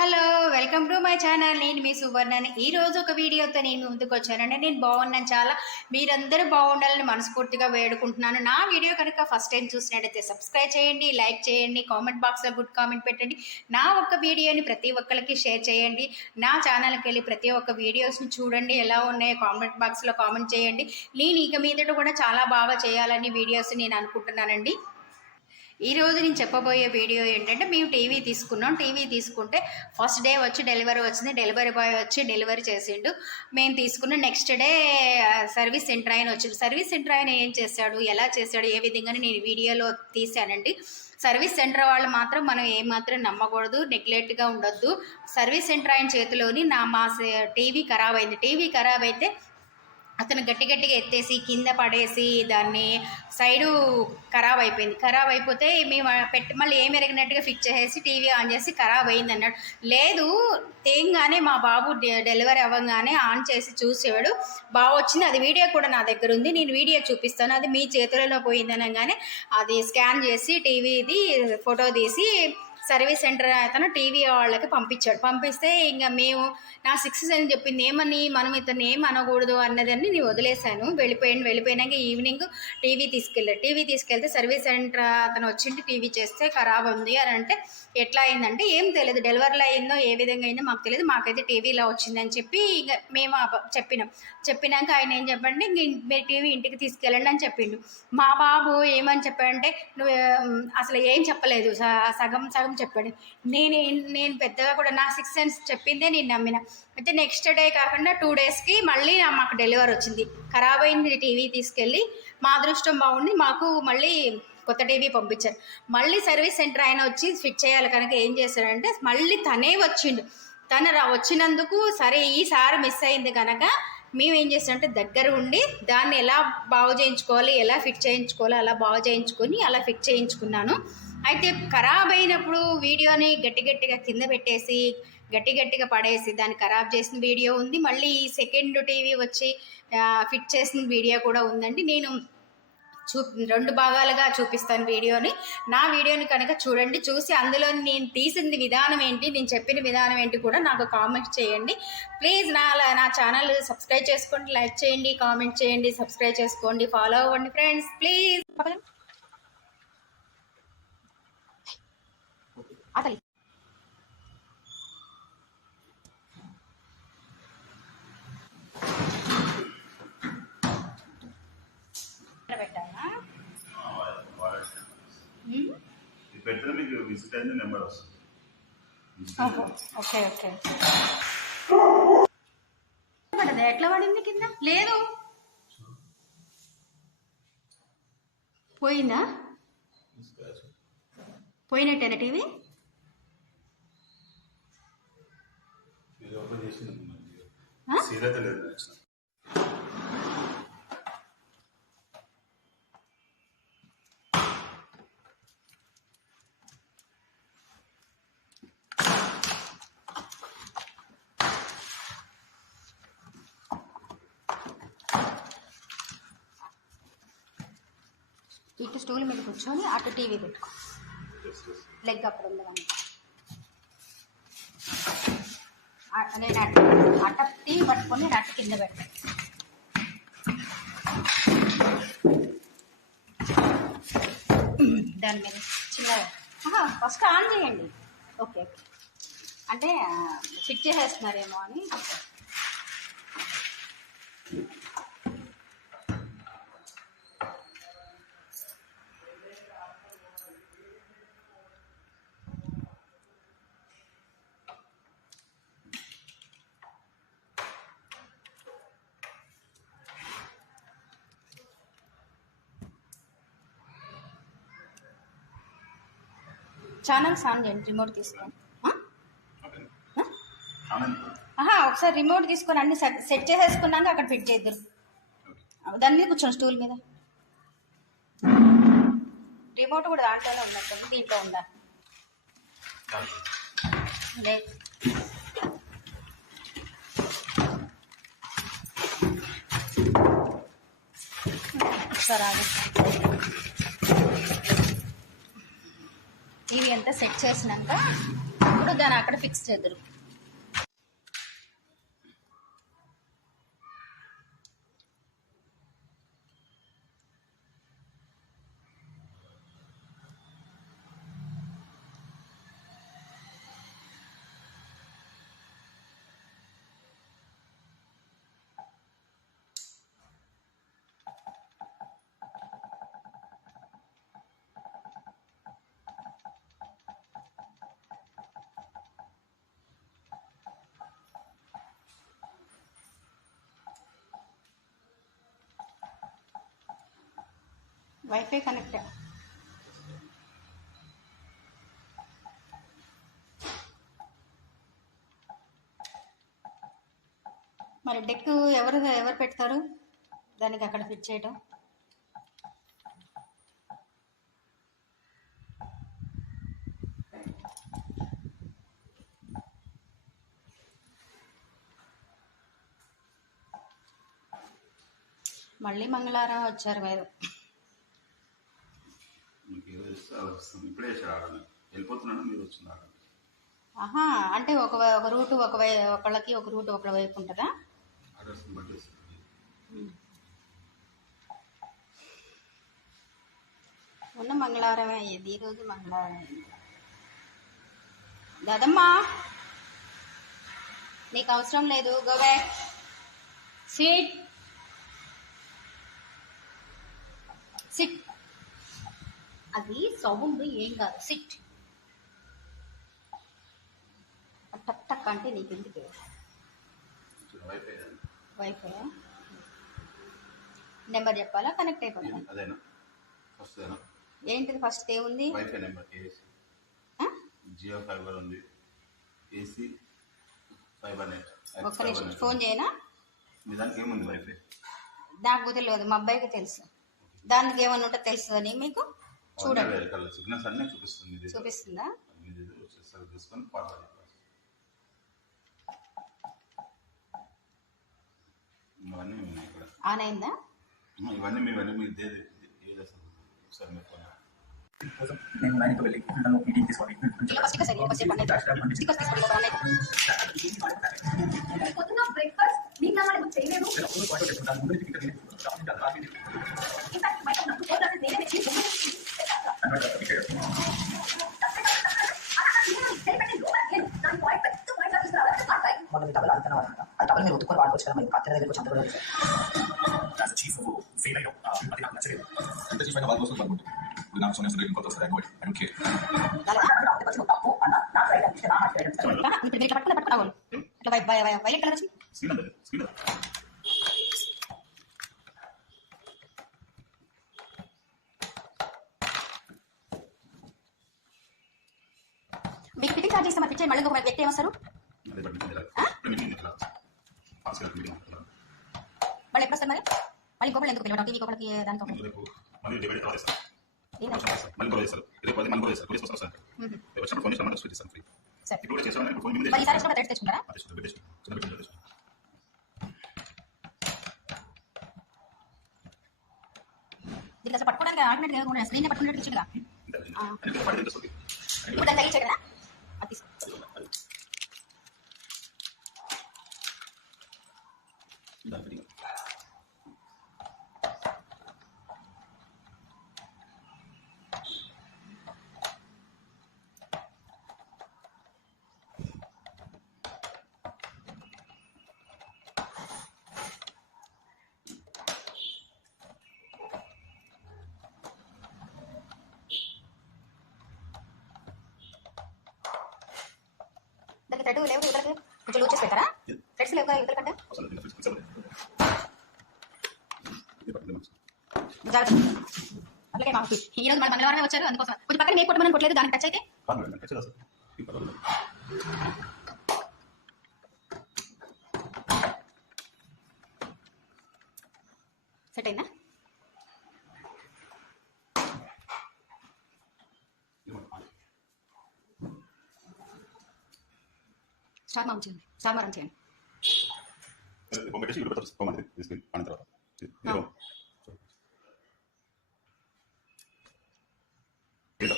Hello welcome to my channel. నేను మీ సువర్ణని. ఈ రోజు ఒక వీడియోతో నేను ముందుకు వచ్చానండి. నేను బాగున్నాను చాలా. మీరందరూ బాగుండాలని మనస్ఫూర్తిగా వేడుకుంటున్నాను. నా వీడియో కనుక ఫస్ట్ టైం చూసినట్టయితే సబ్స్క్రైబ్ చేయండి లైక్ చేయండి కామెంట్ బాక్స్లో గుడ్ కామెంట్ పెట్టండి. నా ఒక్క వీడియోని ప్రతి ఒక్కరికి షేర్ చేయండి. నా ఛానల్కి వెళ్ళి ప్రతి ఒక్క వీడియోస్ని చూడండి. ఎలా ఉన్నాయో కామెంట్ బాక్స్లో కామెంట్ చేయండి. నేను ఇక మీదట కూడా చాలా బాగా చేయాలని వీడియోస్ నేను అనుకుంటున్నానండి. ఈరోజు నేను చెప్పబోయే వీడియో ఏంటంటే మేము టీవీ తీసుకున్నాం. టీవీ తీసుకుంటే ఫస్ట్ డే వచ్చి డెలివరీ వచ్చింది. డెలివరీ బాయ్ వచ్చి డెలివరీ చేసిండు. మేము తీసుకున్న నెక్స్ట్ డే సర్వీస్ సెంటర్ ఆయన వచ్చిండు. సర్వీస్ సెంటర్ ఆయన ఏం చేశాడు? ఎలా చేశాడు? ఏ విధంగా నేను వీడియోలో తీశానండి. సర్వీస్ సెంటర్ వాళ్ళు మాత్రం మనం ఏమాత్రం నమ్మకూడదు నెగ్లెక్ట్గా ఉండొద్దు. సర్వీస్ సెంటర్ ఆయన చేతిలోని నా మా టీవీ ఖరాబ్ అయింది. టీవీ ఖరాబ్ అయితే అతను గట్టి గట్టిగా ఎత్తేసి కింద పడేసి దాన్ని సైడు ఖరాబ్ అయిపోయింది. ఖరాబ్ అయిపోతే మేము పెట్టి మళ్ళీ ఏం ఎరగినట్టుగా ఫిక్స్ చేసేసి టీవీ ఆన్ చేసి ఖరాబ్ అయింది అన్నాడు. లేదు తేంగానే మా బాబు డె- డెలివరీ అవ్వగానే ఆన్ చేసి చూసేవాడు. బాగా వచ్చింది అది వీడియో కూడా నా దగ్గర ఉంది నేను వీడియో చూపిస్తాను అది మీ చేతులలో పోయింది అనగానే అది స్కాన్ చేసి టీవీది ఫోటో తీసి సర్వీస్ సెంటర్ అతను టీవీ వాళ్ళకి పంపించాడు. పంపిస్తే ఇంకా మేము నా సిక్స్ అని చెప్పింది ఏమని మనం ఇతను ఏం అనకూడదు అన్నదని నేను వదిలేశాను. వెళ్ళిపోయాను వెళ్ళిపోయినాక ఈవినింగ్ టీవీ తీసుకెళ్ళాడు టీవీ తీసుకెళ్తే సర్వీస్ సెంటర్ అతను వచ్చింది టీవీ చేస్తే ఖరాబ్ ఉంది అని అంటే ఎట్లా అయిందంటే ఏం తెలియదు డెలివరీలో అయిందో ఏ విధంగా అయిందో మాకు తెలియదు మాకైతే టీవీలో వచ్చిందని చెప్పి ఇక మేము చెప్పినాం. చెప్పినాక ఆయన ఏం చెప్పండి మీరు టీవీ ఇంటికి తీసుకెళ్ళండి అని చెప్పిండు. మా బాబు ఏమని చెప్పాడంటే నువ్వు అసలు ఏం చెప్పలేదు సగం సగం మాత్రం చెప్పాడు. నేను నేను పెద్దగా కూడా నా సిక్స్ సెన్స్ చెప్పిందే నేను నమ్మిన. అయితే నెక్స్ట్ డే కాకుండా టూ డేస్కి మళ్ళీ మాకు డెలివరీ వచ్చింది. ఖరాబ్ అయింది టీవీ తీసుకెళ్ళి మా అదృష్టం బాగుండి మాకు మళ్ళీ కొత్త టీవీ పంపించారు. మళ్ళీ సర్వీస్ సెంటర్ ఆయన వచ్చి ఫిట్ చేయాలి కనుక ఏం చేశాడంటే మళ్ళీ తనే వచ్చిండు. తను వచ్చినందుకు సరే ఈసారి మిస్ అయింది కనుక మేము ఏం చేస్తామంటే దగ్గర ఉండి దాన్ని ఎలా బాగు చేయించుకోవాలి ఎలా ఫిట్ చేయించుకోవాలి అలా బాగు చేయించుకొని అలా ఫిట్ చేయించుకున్నాను. అయితే ఖరాబ్ అయినప్పుడు వీడియోని గట్టి గట్టిగా కింద పెట్టేసి గట్టి గట్టిగా పడేసి దాన్ని ఖరాబ్ చేసిన వీడియో ఉంది. మళ్ళీ సెకండ్ టీవీ వచ్చి ఫిట్ చేసిన వీడియో కూడా ఉందండి. నేను చూ రెండు భాగాలుగా చూపిస్తాను వీడియోని. నా వీడియోని కనుక చూడండి. చూసి అందులో నేను తీసింది విధానం ఏంటి నేను చెప్పిన విధానం ఏంటి కూడా నాకు కామెంట్ చేయండి. ప్లీజ్ నా నా ఛానల్ సబ్స్క్రైబ్ చేసుకోండి లైక్ చేయండి కామెంట్ చేయండి సబ్స్క్రైబ్ చేసుకోండి ఫాలో అవ్వండి ఫ్రెండ్స్. ప్లీజ్. విజిట్ నెంబర్ వస్తుంది ఓకే ఓకే. పడదా ఎట్లా పడింది కింద? లేదు. పోయిందా? పోయినట్టేనా టీవీ? లేదు ఇటు స్టూల్ మీద కూర్చొని అటు టీవీ పెట్టుకో. లెగ్ అప్పుడు ఉంది నేను అట్ట అట్ట టీవీ పట్టుకొని నేను అట్ట కింద పెట్టాను దాని మీద చిన్నగా ఫస్ట్ ఆన్ చేయండి. ఓకే ఓకే అంటే ఫిట్ చేసేస్తున్నారేమో అని ఛానల్స్ ఆన్ చేయండి రిమోట్ తీసుకొని ఒకసారి రిమోట్ తీసుకొని అన్ని సెట్ సెట్ చేసేసుకున్నాక అక్కడ ఫిట్ చేద్దరు దాని మీద కూర్చోండి స్టూల్ మీద. రిమోట్ కూడా దాంట్లోనే ఉన్నట్టుంది దీంట్లో ఉందా? లేదు. ఒకసారి ఆగు. టీవీ అంతా సెట్ చేసినాక ఇప్పుడు దాన్ని అక్కడ ఫిక్స్ చేద్దరు. వైఫై కనెక్ట్ మరి డెక్ ఎవరు ఎవరు పెడతారు? దానికి అక్కడ ఫిట్ చేయటం. మళ్ళీ మంగళవారం వచ్చారు మీరు మీకు ఏదో ఇస్తే అలా వస్తుంది ఇప్పుడే చేరాలని వెళ్ళిపోతున్నాను మీరు వచ్చింది ఆహా అంటే ఒక ఒక రూట్ ఒక వై ఒకళ్ళకి ఒక రూట్ ఒకళ్ళ వైపు ఉంటుందా ఆర్డర్స్ బట్టి వస్తుంది ఉన్న మంగళవారం అయ్యేది ఈరోజు మంగళవారం అయ్యింది దదమ్మా నీకు అవసరం లేదు గోవే సీట్ సిట్ అది సౌండ్ ఏం కాదు. సిట్. టక్ టక్ అంటే నీకు ఎందుకు? వైఫై. నెంబర్ చెప్పాలా? కనెక్ట్ అయిపోయిందా ఏంటిది ఫస్ట్? ఏముంది? జియో ఫైబర్ ఉంది. AC fibre net. ఒక్క నిమిషం ఫోన్ చేయనా? మీ దానికి ఏముంది వైఫై? నాకు తెలియదు మా అబ్బాయికి తెలుసు. దానికి ఏమన్నా ఉంటే తెలుస్తుందని మీకు? చూడండి. సిగ్నల్స్ అన్నీ చూపిస్తుంది చూపిస్తుందా? తీసుకొని పాట ఇవన్నీ ఉన్నాయి ఇక్కడ. ఆన్ అయిందా? ఇవన్నీ మీ ఇవన్నీ మీరు ఏది? ఏది అసలు? ఒకసారి మీరు కొన్నారు కోసం నేను ఆయనతో వెళ్ళి నన్ను మీటింగ్ తీసుకోవాలి ఇంకా ఫస్ట్ సరే ఫస్ట్ ఉత్తుకొని వాడుకోవచ్చు కదా మరి అత్తయ్య దగ్గర కొంచెం కూడా యాజ్ చీఫ్ ఫెయిల్ అయ్యావు ఆ, అది నాకు నచ్చలేదు ఎంత చీఫ్ అయినా వాళ్ళ కోసం పడుకుంటుంది ఇప్పుడు నాకు సోనియా సురేష్ కొత్త వస్తుంది ఐ డోంట్ కేర్ తప్పు అన్న నా సైడ్ అంటే నా సైడ్ ఇంకా ఇప్పుడు మీరు ఇట్లా పట్టుకుని పట్టుకున్నావు ఇట్లా vi- vi- vi- violet colour వచ్చింది స్క్రీన్ అంతే మీకు ఇస్తే మరి పిచ్చే మళ్ళీ ఇంకొక వ్యక్తి ఏమొస్తారు అదే బట్టి మీటింగ్ ఇప్పుడు మీటింగ్ ఇట్లా వాళ్ళు ఎప్పుడు వస్తారు మరి మళ్ళీ ఇంకొకళ్ళు ఎందుకు పిలవడం దానికి ఒకటి రేపు మళ్ళీ ఎలా చేస్తారు ఏంటంటే మళ్ళీ కూడా చేస్తారు రేపు అది మళ్ళీ కూడా చేస్తారు పోలీస్ వస్తారు మ్మ్. రేపు వచ్చినప్పుడు ఫోన్ చేస్తాను స్వీట్ ఇస్తాను ఫ్రీ సరే ఇప్పుడు కూడా చేసామని ఇప్పుడు ఫోన్ మీద తెచ్చుకుంటారా చిన్న బిడ్డ దీనికి అసలు పట్టుకోవడానికి ఆల్టర్నేట్ స్క్రీన్ పట్టుకున్నట్టు ఇచ్చిందిగా ఇప్పుడు దాన్ని కదా అది తీసుకో. దానికి థ్రెడ్ లేవు ఇవతలకి కొంచెం లూజ్ చేసి లేవు కంటే అసలు నిన్న ఫిక్స్ అవ్వలేదు ఇది పట్టుకుందాం జాగ్రత్త అందుకే మాకు ఈ రోజు మన మంగళవారమే వచ్చారు అందుకోసం కొంచెం పక్కన మేకు కొట్టమని కొట్టలేదు దానికి టచ్ అయితే? సెట్ అయిందా? స్టార్ చేయండి స్టార్ మార్క్ చేయండి.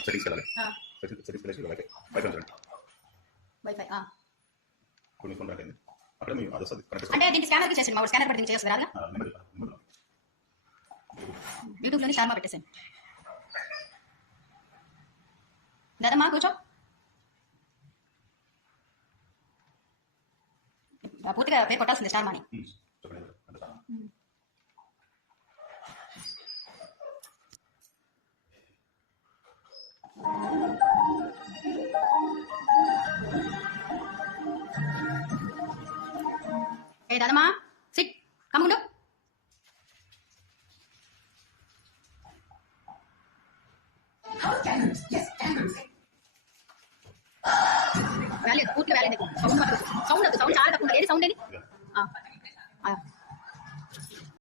సెటింగ్స్ వెళ్ళాలి సెటింగ్స్ వెళ్ళేసి వైఫై వైఫై ఉంచండి వైఫై కొన్ని కొన్ని రాకండి అక్కడ మీ అది వస్తుంది అంటే దీనికి స్కానర్కి చేసాను మా స్కానర్ పడితే చేస్తుంది నెంబర్ యూట్యూబ్లోని స్టార్ మా పెట్టేసాను దాదమ్మా కూర్చో పూర్తిగా పేరు కొట్టాల్సింది స్టార్ మాని చెప్పండి అంటే చాలా. ఏ దాదమ్మా సిట్. కమ్ముండు వ్యాలేదు పూర్తిగా వ్యాలేదు సౌండ్ సౌండ్ సౌండ్ చాలా తక్కువ. ఏది సౌండ్ ఏది.